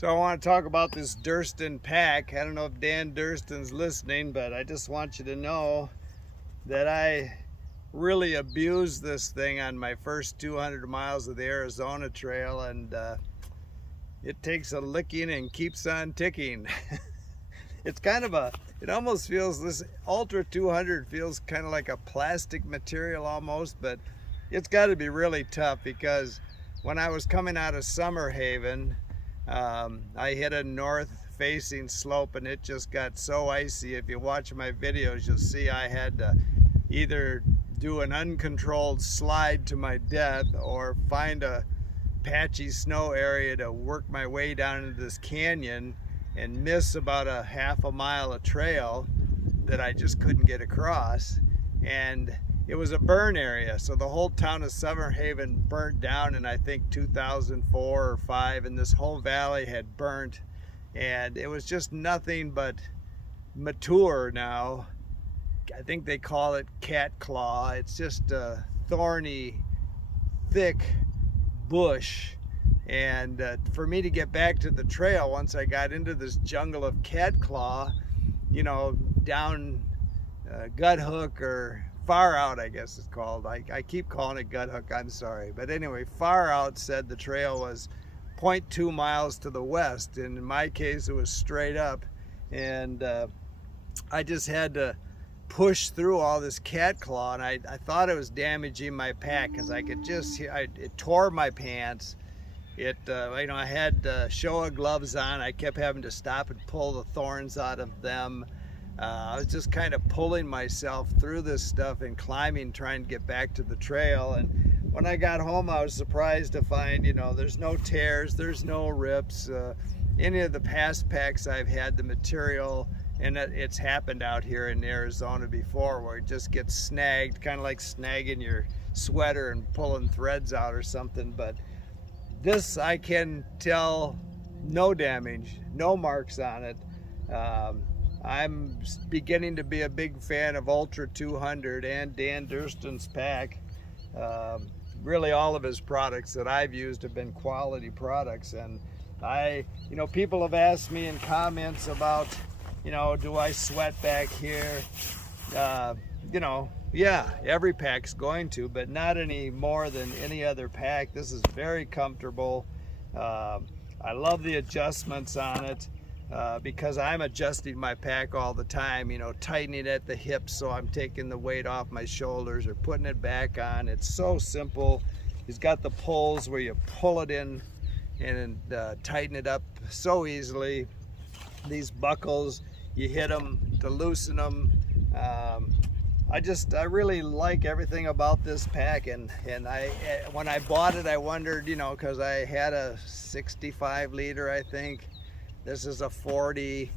So I want to talk about this Durston pack. I don't know if Dan Durston's listening, but I just want you to know that I really abused this thing on my first 200 miles of the Arizona Trail, and it takes a licking and keeps on ticking. It's kind of it almost feels, this Ultra 200 feels kind of like a plastic material almost, but it's got to be really tough because when I was coming out of Summer Haven, I hit a north-facing slope and it just got so icy. If you watch my videos, you'll see I had to either do an uncontrolled slide to my death or find a patchy snow area to work my way down into this canyon and miss about a half a mile of trail that I just couldn't get across. And it was a burn area, so the whole town of Summer Haven burnt down in I think 2004 or 5, and this whole valley had burnt, and it was just nothing but mature now. I think they call it cat claw. It's just a thorny, thick bush. And for me to get back to the trail once I got into this jungle of cat claw, you know, down Gut Hook, or Far Out I guess it's called. I keep calling it Gut Hook, I'm sorry. But anyway, Far Out said the trail was 0.2 miles to the west, and in my case it was straight up. And I just had to push through all this cat claw, and I thought it was damaging my pack because I could just, it tore my pants. You know, I had Showa gloves on. I kept having to stop and pull the thorns out of them. I was just kind of pulling myself through this stuff and climbing, trying to get back to the trail. And when I got home, I was surprised to find, you know, there's no tears, there's no rips. Any of the past packs I've had, the material, and it's happened out here in Arizona before, where it just gets snagged, kind of like snagging your sweater and pulling threads out or something. But this, I can tell, no damage, no marks on it. I'm beginning to be a big fan of Ultra 200 and Dan Durston's pack. Really all of his products that I've used have been quality products. And you know, people have asked me in comments about, you know, do I sweat back here? You know, yeah, every pack's going to, but not any more than any other pack. This is very comfortable. I love the adjustments on it. Because I'm adjusting my pack all the time, you know, tightening at the hips so I'm taking the weight off my shoulders or putting it back on. It's so simple. He's got the pulls where you pull it in and tighten it up so easily. These buckles, you hit them to loosen them. I really like everything about this pack, and when I bought it, I wondered, you know, because I had a 65 liter, I think. This is a 40.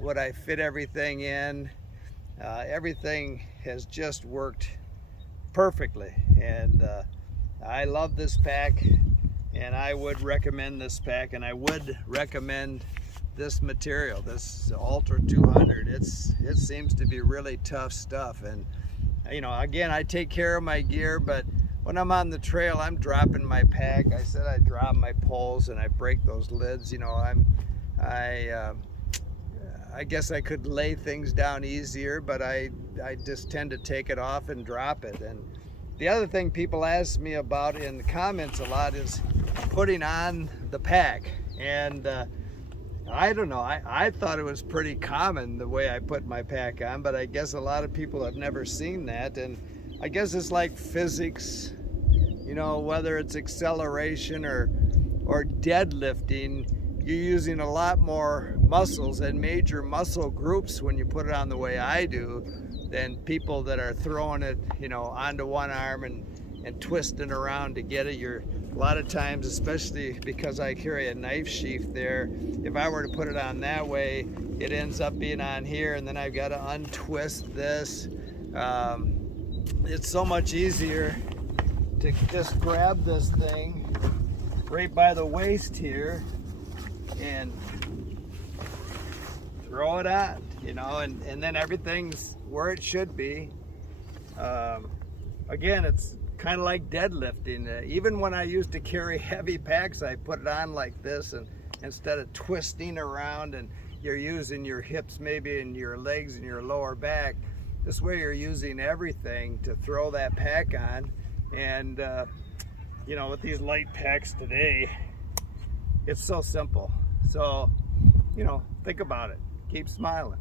Would I fit everything in? Everything has just worked perfectly, and I love this pack, and I would recommend this pack, and I would recommend this material, this Ultra 200. It seems to be really tough stuff. And you know, again, I take care of my gear, but when I'm on the trail, I'm dropping my pack. I said I drop my poles and I break those lids. You know, I guess I could lay things down easier, but I just tend to take it off and drop it. And the other thing people ask me about in the comments a lot is putting on the pack. And I don't know, I thought it was pretty common the way I put my pack on, but I guess a lot of people have never seen that. And I guess it's like physics, you know, whether it's acceleration or deadlifting, you're using a lot more muscles and major muscle groups when you put it on the way I do than people that are throwing it, you know, onto one arm and twisting around to get it. A lot of times, especially because I carry a knife sheath there, if I were to put it on that way, it ends up being on here, and then I've got to untwist this. It's so much easier to just grab this thing right by the waist here and throw it on, you know, and then everything's where it should be. Again, it's kind of like deadlifting. Even when I used to carry heavy packs, I put it on like this, and instead of twisting around and you're using your hips maybe and your legs and your lower back. This way you're using everything to throw that pack on. And you know, with these light packs today, it's so simple. So, you know, think about it. Keep smiling.